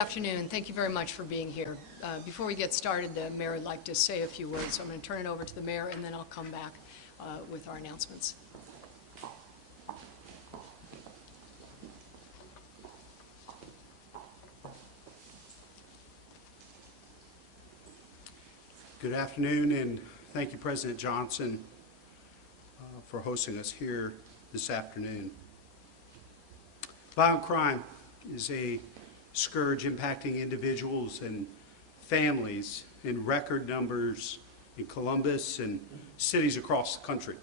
Good afternoon. Thank you very much for being here. Before we get started, the mayor would like to say a few words. So I'm going to turn it over to the mayor, and then I'll come back with our announcements. Good afternoon, and thank you, President Johnson, for hosting us here this afternoon. Violent crime is a scourge impacting individuals and families in record numbers in Columbus and cities across the country.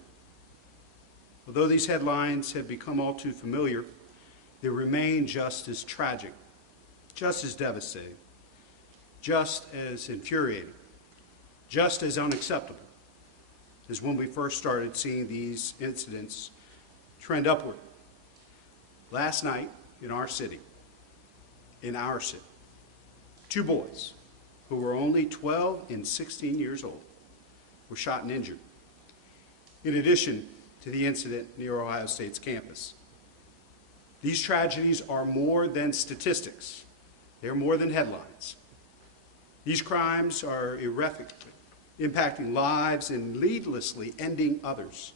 Although these headlines have become all too familiar, they remain just as tragic, just as devastating, just as infuriating, just as unacceptable as when we first started seeing these incidents trend upward. Last night in our city, two boys who were only 12 and 16 years old were shot and injured, in addition to the incident near Ohio State's campus. These tragedies are more than statistics. They're more than headlines. These crimes are irrevocably impacting lives and needlessly ending others.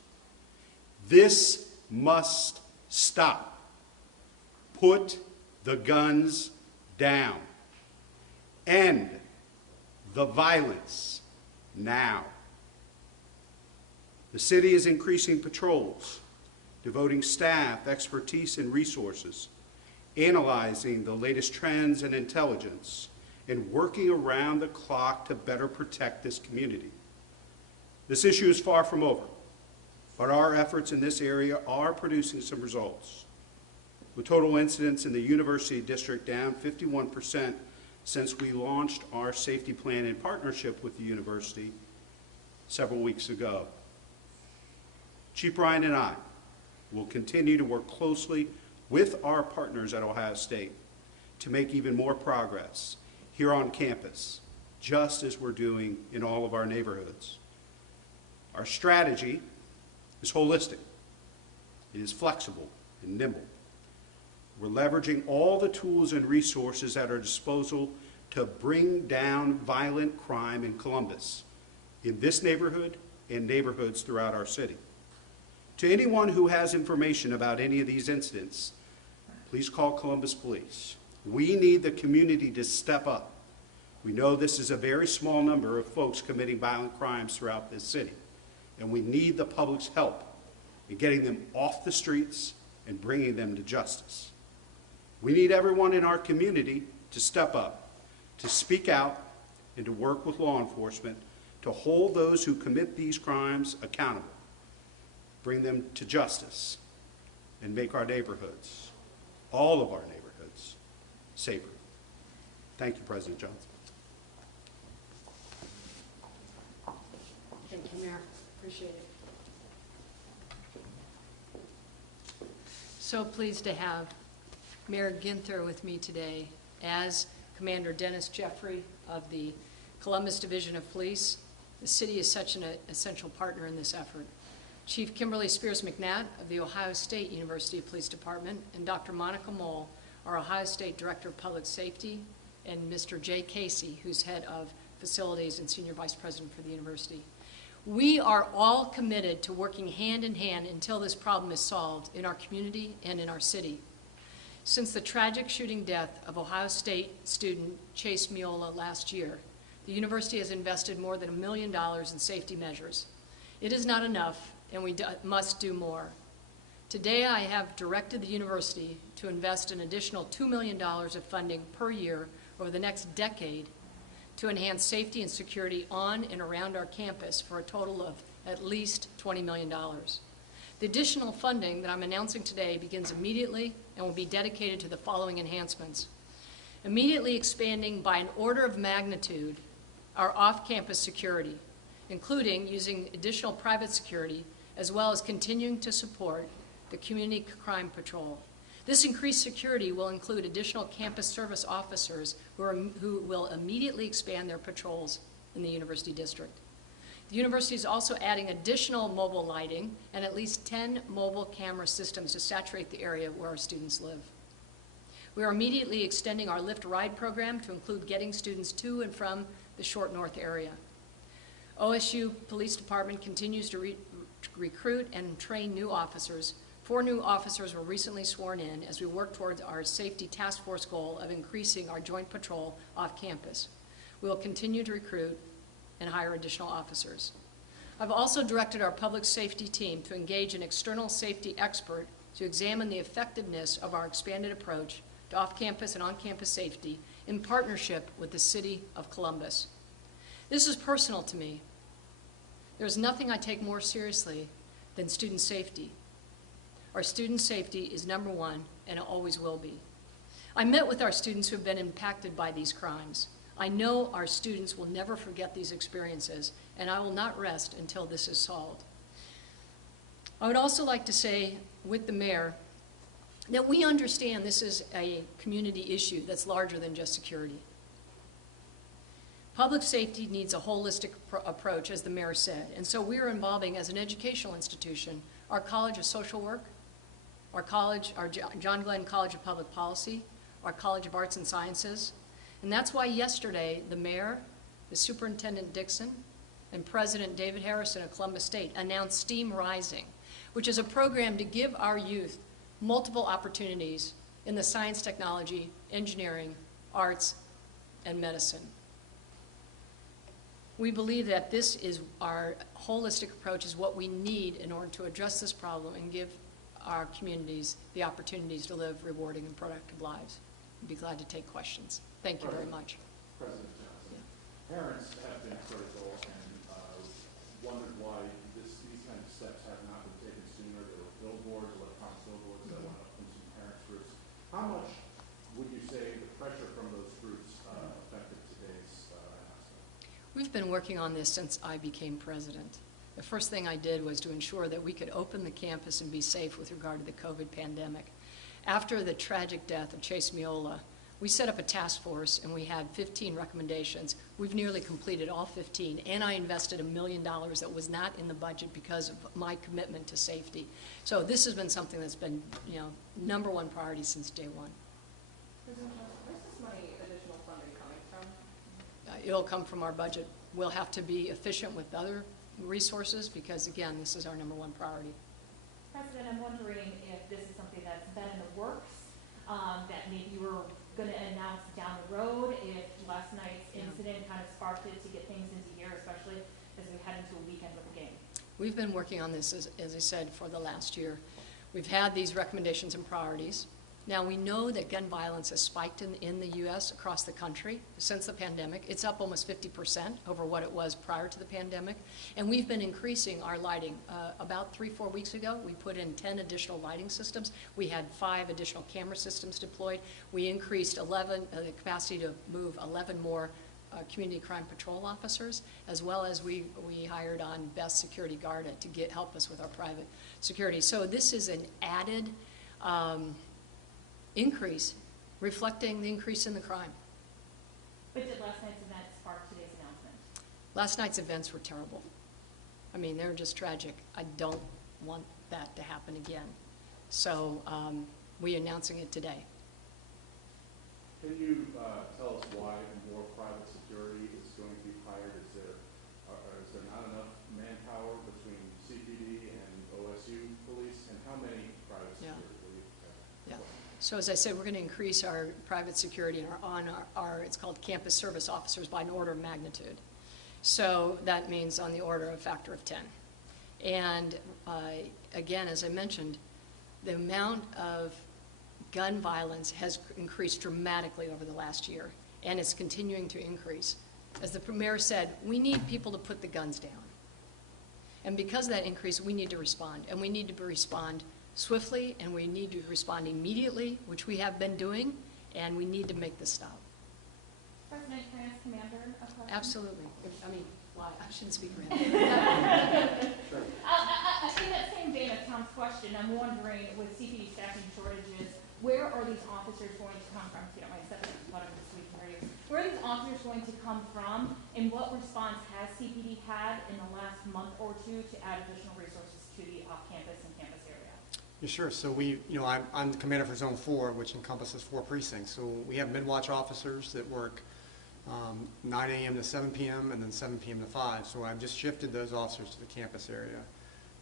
This must stop. Put the guns down. End the violence now. The city is increasing patrols, devoting staff, expertise, and resources, analyzing the latest trends and intelligence, and working around the clock to better protect this community. This issue is far from over, but our efforts in this area are producing some results, with total incidents in the University District down 51% since we launched our safety plan in partnership with the university several weeks ago. Chief Ryan and I will continue to work closely with our partners at Ohio State to make even more progress here on campus, just as we're doing in all of our neighborhoods. Our strategy is holistic. It is flexible and nimble. We're leveraging all the tools and resources at our disposal to bring down violent crime in Columbus, in this neighborhood and neighborhoods throughout our city. To anyone who has information about any of these incidents, please call Columbus Police. We need the community to step up. We know this is a very small number of folks committing violent crimes throughout this city, and we need the public's help in getting them off the streets and bringing them to justice. We need everyone in our community to step up, to speak out, and to work with law enforcement to hold those who commit these crimes accountable, bring them to justice, and make our neighborhoods, all of our neighborhoods, safer. Thank you, President Johnson. Thank you, Mayor. Appreciate it. So pleased to have Mayor Ginther with me today, as Commander Dennis Jeffrey of the Columbus Division of Police. The city is such an essential partner in this effort. Chief Kimberly Spears McNatt of the Ohio State University Police Department, and Dr. Monica Mole, our Ohio State Director of Public Safety, and Mr. Jay Casey, who's head of facilities and senior vice president for the university. We are all committed to working hand in hand until this problem is solved in our community and in our city. Since the tragic shooting death of Ohio State student Chase Miola last year, the university has invested more than $1 million in safety measures. It is not enough, and we must do more. Today, I have directed the university to invest an additional $2 million of funding per year over the next decade to enhance safety and security on and around our campus for a total of at least $20 million. The additional funding that I'm announcing today begins immediately and will be dedicated to the following enhancements. Immediately expanding by an order of magnitude our off-campus security, including using additional private security, as well as continuing to support the Community Crime Patrol. This increased security will include additional campus service officers who will immediately expand their patrols in the University District. The university is also adding additional mobile lighting and at least 10 mobile camera systems to saturate the area where our students live. We are immediately extending our Lyft Ride program to include getting students to and from the Short North area. OSU Police Department continues to recruit and train new officers. 4 new officers were recently sworn in as we work towards our safety task force goal of increasing our joint patrol off campus. We will continue to recruit and hire additional officers. I've also directed our public safety team to engage an external safety expert to examine the effectiveness of our expanded approach to off-campus and on-campus safety in partnership with the City of Columbus. This is personal to me. There's nothing I take more seriously than student safety. Our student safety is number one, and it always will be. I met with our students who have been impacted by these crimes. I know our students will never forget these experiences, and I will not rest until this is solved. I would also like to say, with the mayor, that we understand this is a community issue that's larger than just security. Public safety needs a holistic approach, as the mayor said, and so we are involving, as an educational institution, our College of Social Work, our John Glenn College of Public Policy, our College of Arts and Sciences, and that's why yesterday the mayor, the Superintendent Dixon, and President David Harrison of Columbus State announced STEAM Rising, which is a program to give our youth multiple opportunities in the science, technology, engineering, arts, and medicine. We believe that this is our holistic approach is what we need in order to address this problem and give our communities the opportunities to live rewarding and productive lives. I'd be glad to take questions. Thank you very much. President Johnson, parents have been critical and wondered why these kind of steps have not been taken sooner. There were billboards, electronic billboards that went up from some parents' groups. How much would you say the pressure from those groups affected today's announcement? We've been working on this since I became president. The first thing I did was to ensure that we could open the campus and be safe with regard to the COVID pandemic. After the tragic death of Chase Miola, we set up a task force and we had 15 recommendations. We've nearly completed all 15, and I invested $1 million that was not in the budget because of my commitment to safety. So this has been something that's been, number one priority since day one. President Johnson, where's this money, additional funding coming from? It'll come from our budget. We'll have to be efficient with other resources because, again, this is our number one priority. President, I'm wondering if this is something that's been in the works, that maybe you were going to announce down the road, if last night's incident kind of sparked it to get things into gear, especially as we head into a weekend with the game. We've been working on this, as I said, for the last year. We've had these recommendations and priorities. Now, we know that gun violence has spiked in the U.S. across the country since the pandemic. It's up almost 50% over what it was prior to the pandemic. And we've been increasing our lighting. About 3-4 weeks ago, we put in 10 additional lighting systems. We had 5 additional camera systems deployed. We increased the capacity to move 11 more community crime patrol officers, as well as we hired on Best Security Guard to help us with our private security. So this is an added increase, reflecting the increase in the crime. But did last night's event spark today's announcement? Last night's events were terrible. I mean, they were just tragic. I don't want that to happen again. So we're announcing it today. Can you tell us why more private security is going to be hired? Is there not enough manpower between CPD and OSU police? And how many private security will you have? Yeah. So as I said, we're going to increase our private security on our it's called campus service officers by an order of magnitude. So that means on the order of a factor of 10. And again, as I mentioned, the amount of gun violence has increased dramatically over the last year, and it's continuing to increase. As the mayor said, we need people to put the guns down. And because of that increase, we need to respond, and we need to respond swiftly, and we need to respond immediately, which we have been doing, and we need to make this stop. President, can I ask Commander a question? Absolutely. I shouldn't speak for him. In that same vein of Tom's question, I'm wondering, with CPD staffing shortages, where are these officers going to come from? If you don't mind stepping up the podium so we can hear you. Where are these officers going to come from, and what response has CPD had in the last month or two to add additional resources to the off-campus and campus area? Yeah, sure. So I'm the commander for Zone 4, which encompasses 4 precincts. So we have mid-watch officers that work 9 a.m. to 7 p.m. and then 7 p.m. to 5. So I've just shifted those officers to the campus area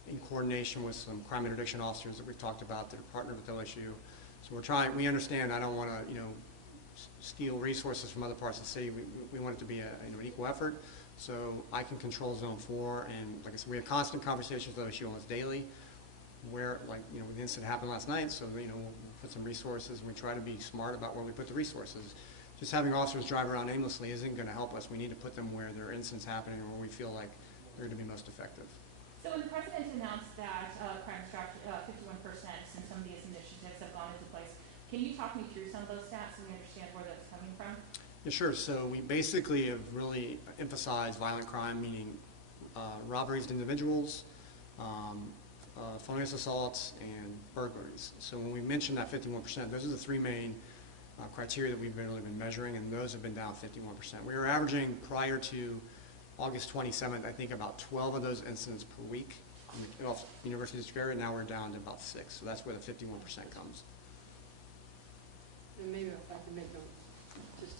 in coordination with some crime interdiction officers that we've talked about that are partnered with LSU. So we understand I don't want to, steal resources from other parts of the city. We want it to be an equal effort. So I can control Zone 4, and like I said, we have constant conversations with LSU almost daily. Where, the incident happened last night, so, we'll put some resources, and we try to be smart about where we put the resources. Just having officers drive around aimlessly isn't going to help us. We need to put them where there are incidents happening or where we feel like they're going to be most effective. So when the president announced that crime dropped 51% since some of these initiatives have gone into place, can you talk me through some of those stats so we understand where that's coming from? Yeah, sure. So we basically have really emphasized violent crime, meaning robberies to individuals, felonious assaults, and burglaries. So when we mentioned that 51%, those are the 3 main criteria that we've really been measuring, and those have been down 51%. We were averaging prior to August 27th, I think about 12 of those incidents per week in the University District area. Now we're down to about 6, so that's where the 51% comes. And maybe if I can make just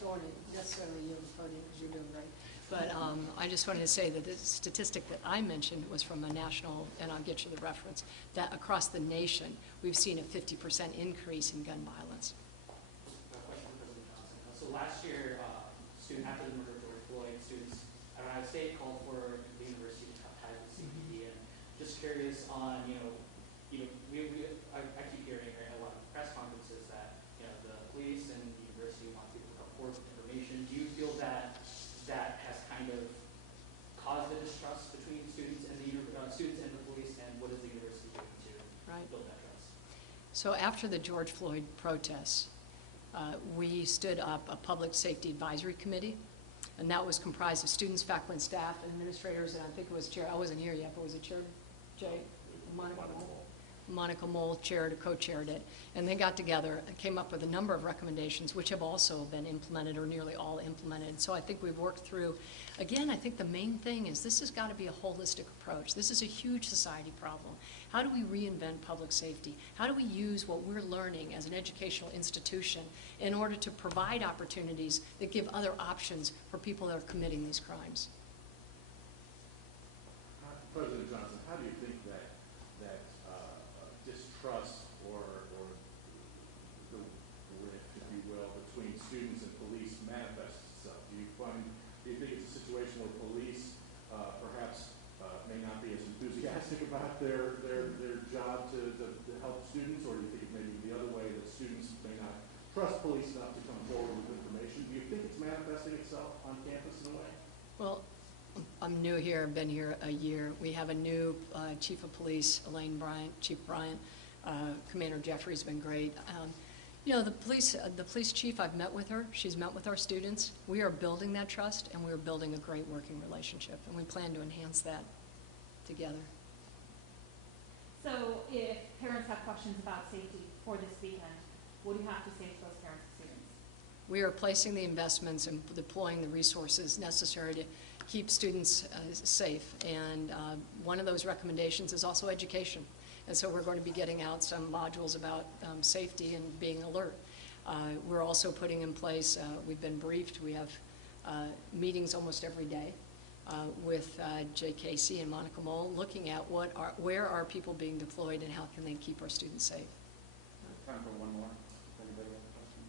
don't want to necessarily yield the podium because you're doing great. But I just wanted to say that the statistic that I mentioned was from a national, and I'll get you the reference, that across the nation, we've seen a 50% increase in gun violence. Question for President Johnson. So last year, after the murder of George Floyd, students at Ohio State called for the university to cut ties with CPD. And just curious on, I keep hearing at a lot of press conferences that, the police and the university want people to come forward with information. Do you feel that that has kind of caused a distrust between students and the police, and what is the university doing to build that trust? So after the George Floyd protests, we stood up a public safety advisory committee, and that was comprised of students, faculty, and staff, and administrators, and I think it was chair, I wasn't here yet, but was it chair, Jay? Monica Mole chaired or co-chaired it, and they got together and came up with a number of recommendations which have also been implemented or nearly all implemented. So I think we've worked through, again, I think the main thing is this has got to be a holistic approach. This is a huge society problem. How do we reinvent public safety? How do we use what we're learning as an educational institution in order to provide opportunities that give other options for people that are committing these crimes? President Johnson, how do you think that distrust or the rift, if you will, between students and police manifests itself? Do you think it's a situation where police perhaps may not be as enthusiastic about their job to help students, or do you think it may be the other way, that students may not trust police enough to come forward with information? Do you think it's manifesting itself on campus in a way? Well, I'm new here, I've been here a year. We have a new chief of police, Elaine Bryant, Chief Bryant. Commander Jeffrey's been great. The police chief, I've met with her. She's met with our students. We are building that trust, and we're building a great working relationship, and we plan to enhance that together. So if parents have questions about safety for this weekend, what do you have to say to those parents and students? We are placing the investments and deploying the resources necessary to keep students safe, and one of those recommendations is also education. And so we're going to be getting out some modules about safety and being alert. We're also putting in place, we've been briefed, we have meetings almost every day with Jay Casey and Monica Mole, looking at where are people being deployed and how can they keep our students safe. Time for one more. Anybody have a question?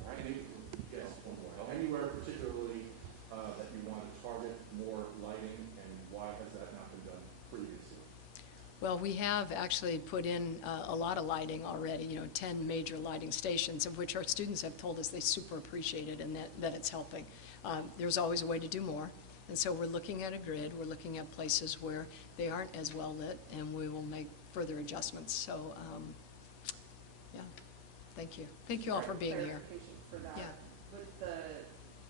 All right. Yes, one more. Anywhere particularly that you want to target more lighting, and why has that not been done previously? Well, we have actually put in a lot of lighting already, 10 major lighting stations, of which our students have told us they super appreciate it and that it's helping. There's always a way to do more, and so we're looking at a grid. We're looking at places where they aren't as well lit, and we will make further adjustments. So, yeah, thank you. Thank you all for being here. For that. Yeah. With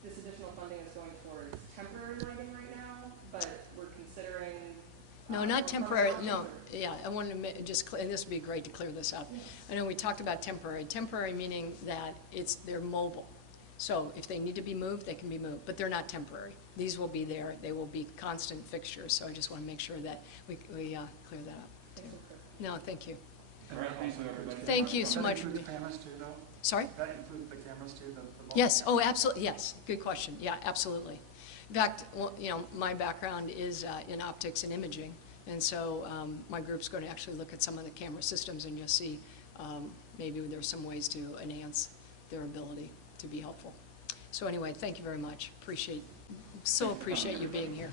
this additional funding is going towards temporary lighting right now, but we're considering. No, not temporary, no, yeah, I wanted to just, and this would be great to clear this up. I know we talked about temporary. Temporary meaning that they're mobile. So if they need to be moved, they can be moved, but they're not temporary. These will be there, they will be constant fixtures, so I just want to make sure that we clear that up. No, thank you. All right, thank you, everybody. Thank you so much. Does that include the cameras too, though? Sorry? Does that include the cameras too? Yes, oh, absolutely, yes, good question, yeah, absolutely. In fact, well, you know, my background is in optics and imaging, and so my group's going to actually look at some of the camera systems, and you'll see maybe there's some ways to enhance their ability to be helpful. So anyway, thank you very much, so appreciate you being here.